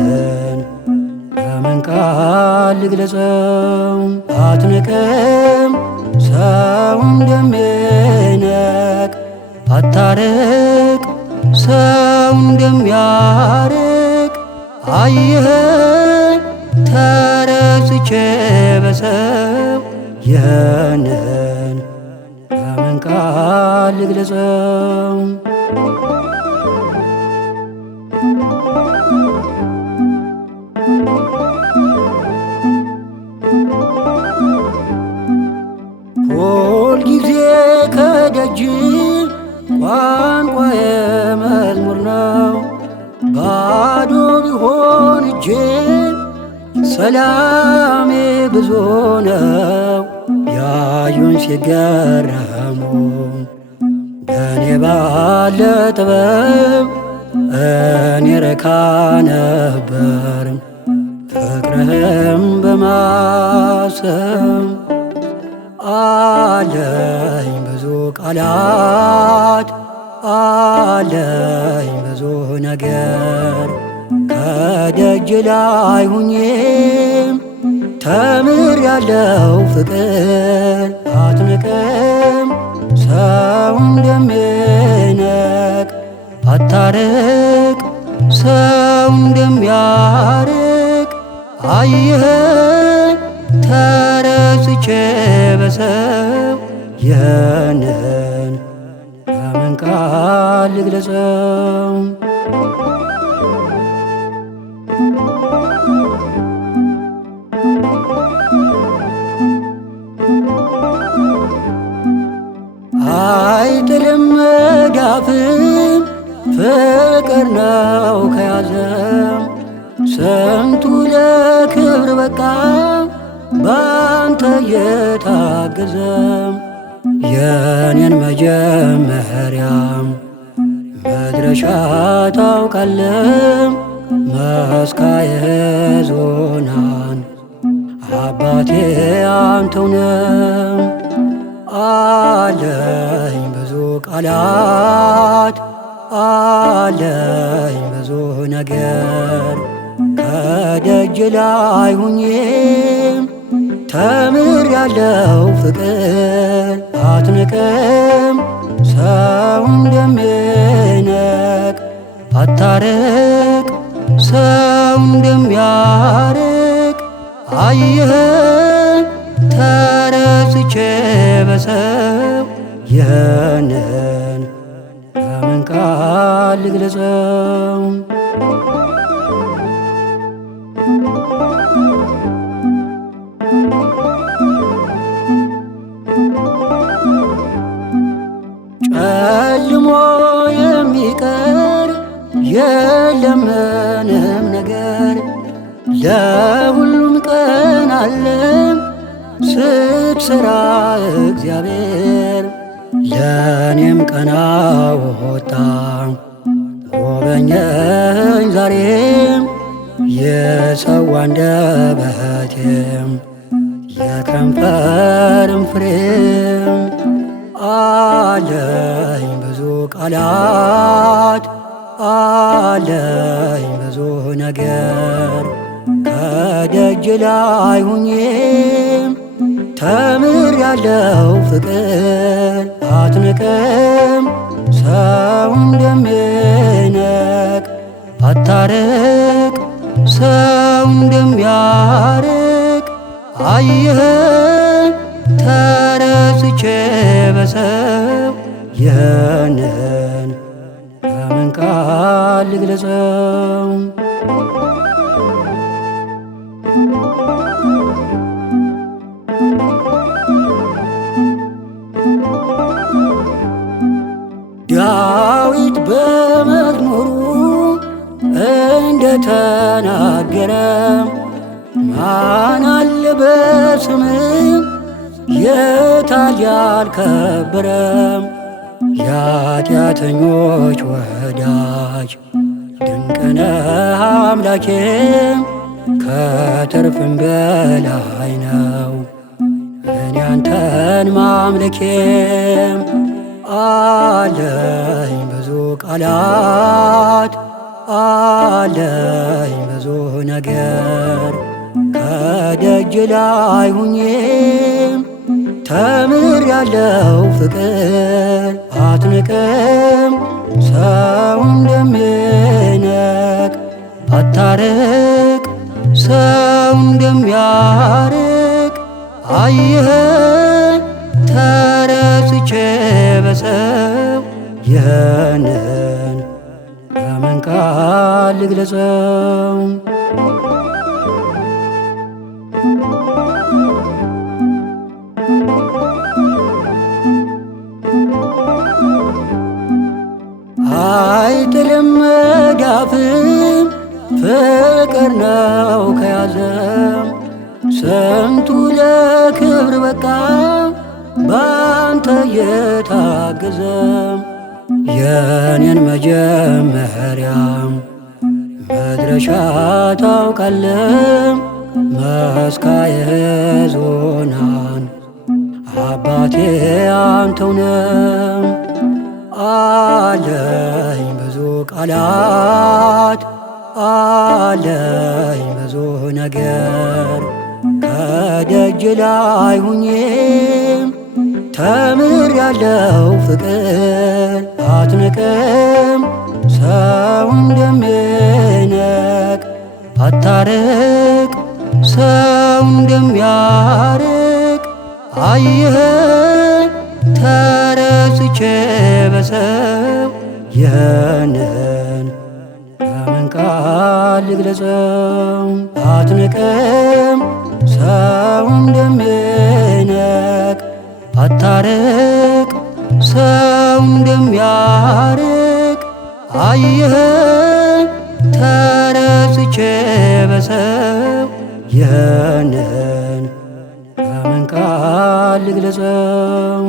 ያንን በምን ቃል ልግለጸው? አትንቅም ሰው እንደሚንቅ፣ አታርቅ ሰው እንደሚያርቅ። አየኸኝ ተረስቼ በሰው ያንን በምን ቃል ልግለጸው? ሁልጊዜ ከደጅ ቋንቋዬ መዝሙር ነው። ባዶ ቢሆን እጄ ሰላሜ ብዙ ነው። ያዩኝ ሲገረሙ በእኔ ባለ ጥበብ እኔ ረካ ነበር ፍቅርህም በማሰብ። አለኝ ብዙ ቃላት አለኝ ብዙ ነገር ከደጅ ላይ ሁኜም ተምር ያለው ፍቅር። አትንቅም ሰው እንደሚንቅ፣ አታርቅ ሰው እንደሚያርቅ። አየኸኝ ተረስቼ በሰው ያንን በምን ቃል ልግለጸው? አይጥልም መዳፍም ፍቅር ነው ከያዘም። ስንቱ ለክብር በቃ ባንተ የታገዘም። የኔን መጀመሪያም መድረሻ ታውቃለም። መስካየ ዞናን አባቴ አንተው ነህ። አለኝ ብዙ ቃላት አለኝ ብዙ ነገር ከደጅ ላይ ሁኜም ተምር ያለው ፍቅር። አትንቅም ሰው እንደሚንቅ፣ አታርቅ ሰው እንደሚያርቅ። አየኸኝ ተረስቼ በሰው ያንን በምን ቃል ልግለጸው? ጨልሞ የሚቀር የለም ምንም ነገር፣ ለሁሉም ቀን አለም ስትሰራ እግዚአብሔር። ለእኔም ቀና ወጣ ጎበኘኝ ዛሬም የሰው አንደበቴም የከንፈርም ፍሬም። አለኝ ብዙ ቃላት አለኝ ብዙ ነገር ከደጅ ላይ ሁኜም ተምር ያለው ፍቅር። አትንቅም ሰው እንደሚንቅ፣ አታርቅ ሰው እንደሚያርቅ። አየኸኝ ተረስቼ በሰው ያንን በምን ቃል ልግለጸው? ዳዊት በመዝሙሩ እንደተናገረ ማን አለ በስምህ የታል ያልከበረ? የኃጢአተኞች ወዳጅ ድንቅ ነህ አምላኬ፣ ከትርፍም በላይ ነው እኔ አንተን ማምለኬ። አለኝ ብዙ ቃላት አለኝ ብዙ ነገር ከደጅ ላይ ሁኜም ተምር ያለው ፍቅር አትንቅም ሰው እንደሚነቅ አታርቅ ሰው እንደሚያርቅ አየህ ተረስቼ በሰው ይህንን በምን ቃል ልግለጸው? አይጥልም መዳፍም ፍቅር ነው ከያዘም ስንቱ ለክብር በቃ ባንተ የታገዘም የኔን መጀመሪያም መድረሻ ታውቃለም መስካየ ዞናን አባቴ አንተውነም አለኝ ብዙ ቃላት አለኝ ብዙ ነገር ከደጅ ላይ ሁኜም ተምር ያለው ፍቅር አትንቅም ሰው እንደሚነቅ አታርቅ ሰው እንደሚያርቅ አየህ ተረስቼ በሰው ይህንን በምን ቃል ልግለጸው? አትንቅም ሰው እንደሚነቅ አታርቅ ሰው እንደሚያርቅ አየህ ተረስቼ በሰው ይህንን በምን ቃል ልግለጸው?